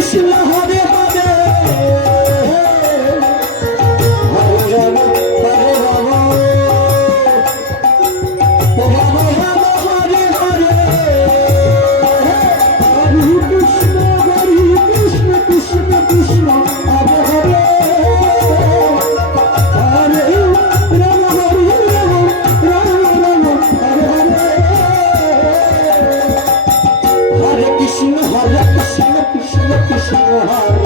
Hare Hare Hare Krishna Hare সিংহার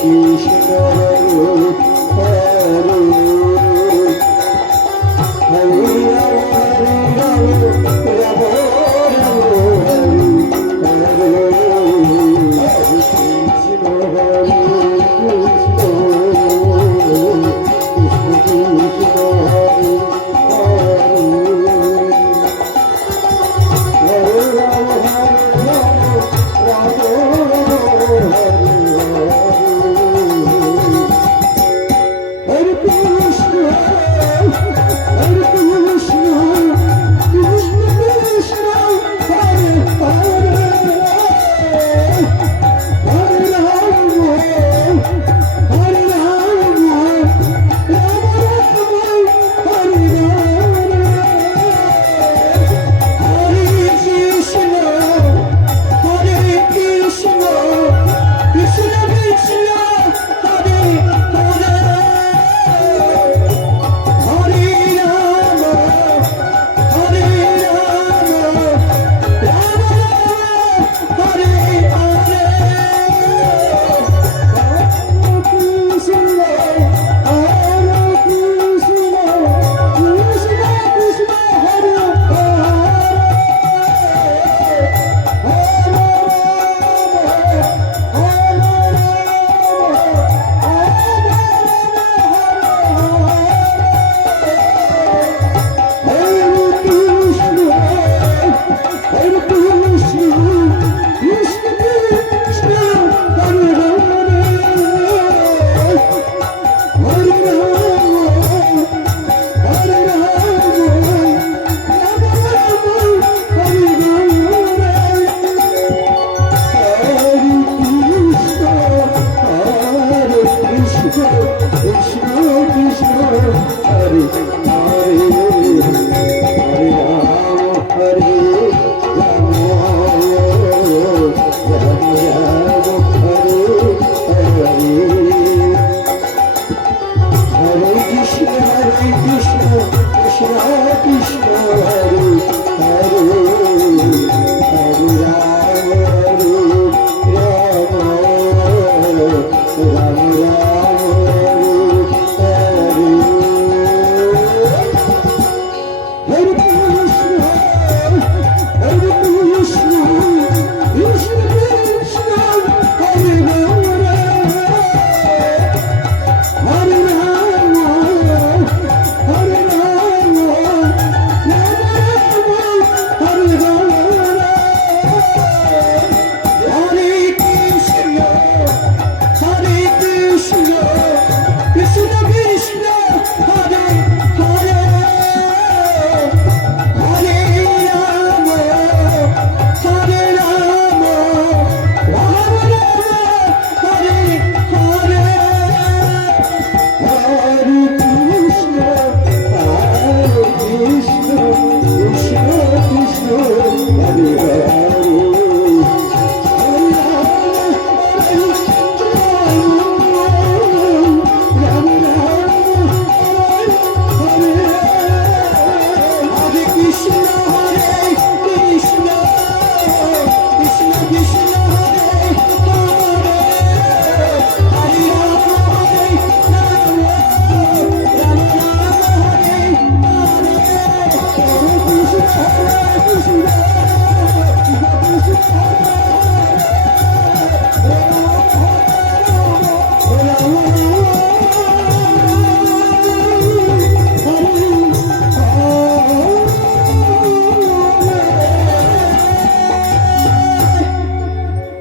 Krishna 前。